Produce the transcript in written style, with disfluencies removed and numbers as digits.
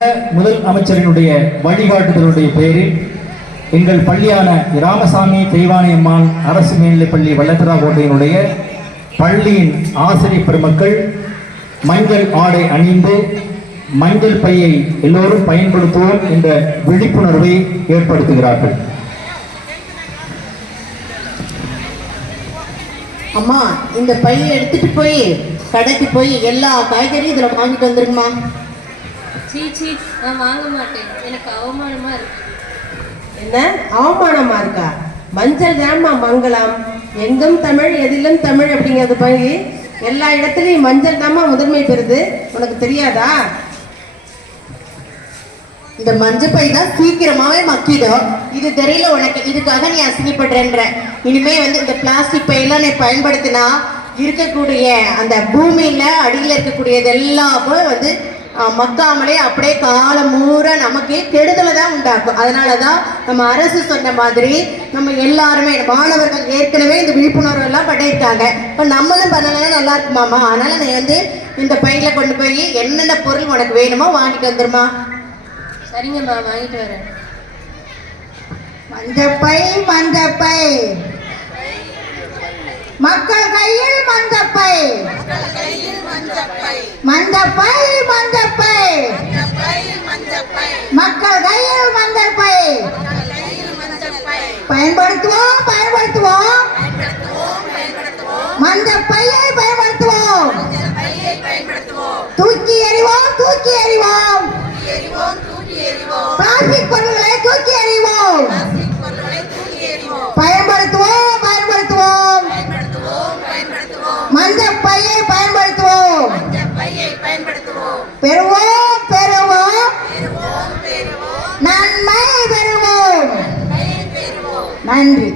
முதல் அமைச்சரினுடைய வழிகாட்டுதலுடைய பெயரில் எங்கள் பள்ளியான ராமசாமி தெய்வானியம்மாள் அரசு மேல்நிலைப்பள்ளி வல்லத்தராக்கோட்டையினுடைய பள்ளியின் ஆசிரியர் பெருமக்கள் மஞ்சள் ஆடை அணிந்து மஞ்சள் பையை எல்லோரும் பயன்படுத்துவோம் என்ற விழிப்புணர்வை ஏற்படுத்துகிறார்கள். அம்மா, இந்த பையை எடுத்துட்டு போய் கடைக்கு போய் எல்லா காய்கறியும் இதுல வாங்கிட்டு வந்துருங்கம்மா. சீச்சி, நான் வாங்க மாட்டேன், எனக்கு அவமானமா இருக்கு. என்ன அவமானமா இருக்கா? மஞ்சள் தான்மா மங்களம், எங்கும் தமிழ் எதிலும் தமிழ் அப்படிங்கிறது பழகி எல்லா இடத்துலையும் மஞ்சள் தான்மா முதன்மை பெறுது. உனக்கு தெரியாதா? இந்த மஞ்சள் பை தான் சீக்கிரமாவே மக்கிடும். இது தெரியல உனக்கு, இதுக்காக நீ அசிங்கப்படுறன்ற. இனிமே இந்த பிளாஸ்டிக் பையெல்லாம் நீ பயன்படுத்தினா இருக்கக்கூடிய அந்த பூமியில அடியில் இருக்கக்கூடியது எல்லாமே மக்காமலே அப்படியே காலம் மூற நமக்கு கெடுதலை தான் உண்டாக்கும். அதனாலதான் நம்ம அரசு சொன்ன மாதிரி நம்ம எல்லாருமே மாணவர்கள் ஏற்கனவே இந்த விழிப்புணர்வு எல்லாம் பண்ணியிருக்காங்க. இப்போ நம்மளும் பண்ணலாம், நல்லா இருக்குமாமா. அதனால நீ இந்த பையில கொண்டு போய் என்னென்ன பொருள் உனக்கு வேணுமோ வாங்கிட்டு வந்துருமா. சரிங்கம்மா, வாங்கிட்டு வரேன். மஞ்சப்பை மஞ்சப்பை மக்கள் கையில் மஞ்சப்பை மஞ்சப்பை மஞ்சப்பை மக்கள் கையில் மஞ்சப்பை பயன்படுத்துவோம் பயன்படுத்துவோம் மஞ்சப்பையை பயன்படுத்துவோம். தூக்கி எறிவோம் தூக்கி எறிவோம் பிளாஸ்டிக் பொருட்களை தூக்கி எறிவோம். பயன்படுத்துவோம் பயன்படுத்துவோம் மஞ்சப்பையை பயன்படுத்துவோம். பெறுவோம் பெறுவோம் நன்மை பெறுவோம். நன்றி.